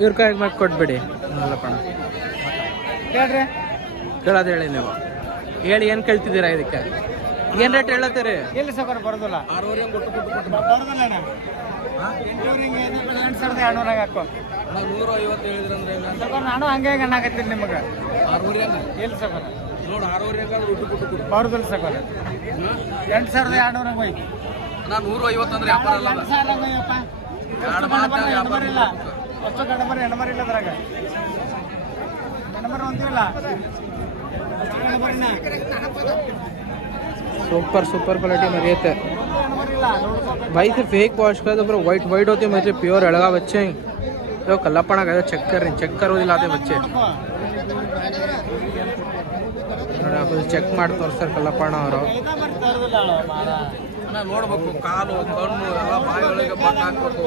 ಇವ್ರ ಕೈಗೆ ಮಾಡಿ ಕೊಟ್ಬಿಡಿ ಅಲ್ಲಪ್ಪಣ ಹೇಳ್ರಿ ಕೇಳೋದು ಹೇಳಿ ನೀವು ಹೇಳಿ ಏನು ಕೇಳ್ತಿದ್ದೀರಾ ಇದಕ್ಕೆ ಏನು ರೇಟ್ ಹೇಳತ್ತೀರಿ ಎಲ್ಲಿ ಸೌಕರ್ಯ ಬರೋದಿಲ್ಲ ಬರೋದಿಲ್ಲ 8,200 ಹಾಕೋ 150 ಹೇಳಿದ್ರಂದ್ರೆ ಸೌಕರ್ಯ ನಾನು ಹಂಗೆ ಆಗತ್ತೀನಿ ನಿಮಗೆ ಎಲ್ಲಿ ಸೌಕರ್ಯ ನೋಡಿ 6,500 ಬರೋದಿಲ್ಲ ಸೌಕರ್ಯ 8,200 ಹೋಯ್ತು ನಾನು 150 ಅಂದ್ರೆ ವ್ಯಾಪಾರ ಅಲ್ಲ ಅಷ್ಟು ಗಡಬರಿ ಎಡಬರಿಲ್ಲ ಅದ್ರಾಗ ಗಡಬರಿ ಅಂತೀವಲ್ಲ सुपर क्वालिटी में रेत है भाई से फेक वॉश कर तो पूरा वाइट होते हैं बच्चे प्योर अड़गा बच्चे हैं तो कल्लापना कहते चेक कर रहे हैं चेक करो दिलाते बच्चे ಚೆಕ್ ಮಾಡಿ ತೋರಿಸ್ತಾರೆ ಕಲ್ಲಪ್ಪಣ್ಣ ಅವರು ನೋಡ್ಬೇಕು ಕಾಲು ಕಣ್ಣು ಎಲ್ಲ ಬಾಯಿ ಒಳಗೆ ಬಟ್ ಹಾಕ್ಬೇಕು